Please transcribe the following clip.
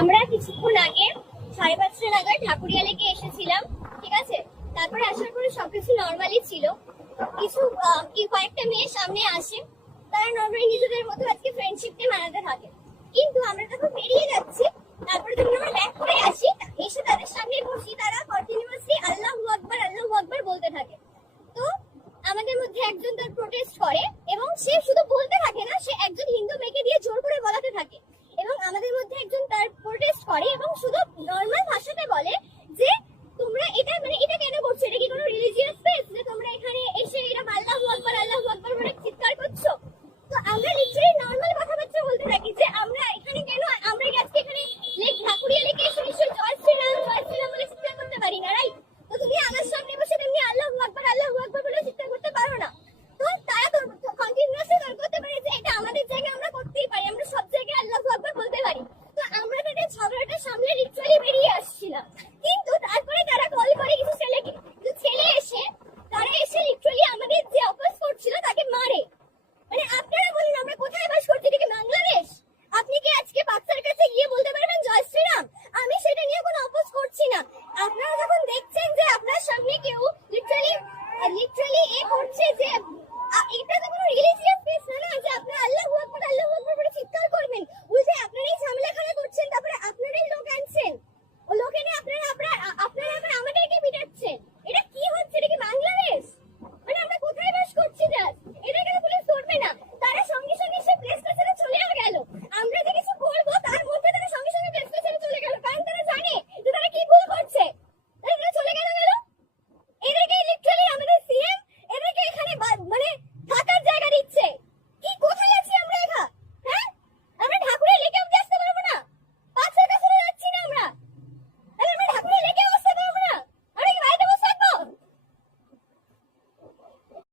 আমরা কিছুক্ষণ আগে সাড়ে পাঁচটা নাগাদ ঠাকুরিয়া লেকে এসেছিলাম, ঠিক আছে? তারপরে আসার পরে সবকিছু নর্মালি ছিল। কিছু কয়েকটা মেয়ে সামনে আসে, তারা নর্মালি নিজেদের মতো আজকে ফ্রেন্ডশিপ ডে মানাতে থাকে। কিন্তু আমরা যখন বেরিয়ে যাচ্ছি, তারপরে যখন আমরা ব্যাক করে আসি, এসে তাদের সামনে বসি, তারা কন্টিনিউয়াসলি আল্লাহ আকবার আল্লাহ আকবার বলতে থাকে। তো আমাদের মধ্যে একজন তার প্রোটেস্ট করে এবং সে শুধু বলতে থাকে না, সে একজন হিন্দু মেয়েকে এখানে এসে এরা আল্লাহু আকবার আল্লাহু আকবার বলে চিৎকার করছ? তো আমরা লিটারালি নরমাল কথাবার্তা বলতে থাকি যে আমরা এখানে কেন, আমরা আজকে এখানে লেক ঢাকুরিয়া লেকে এসে নিশ্চয় জয় শ্রীরাম বলে চিৎকার করতে পারি না রাইট তো তুমি আমার সামনে বসে তুমি আল্লাহু আকবার আল্লাহু আকবার বলে চিৎকার করতে পারো না। তো তারা তো কন্টিনিউয়াসলি তর্ক করতে পারে যে এটা আমাদের জায়গায় আমরা করতেই পারি, আমরা সব জায়গায় আল্লাহ আকবার বলতে পারি। তো আমরা তাদের ঝগড়াটা সামনে লিটারালি বেরিয়ে আসছিলাম। কিন্তু তারপরে তারা কল করে কিছু ছেলেকে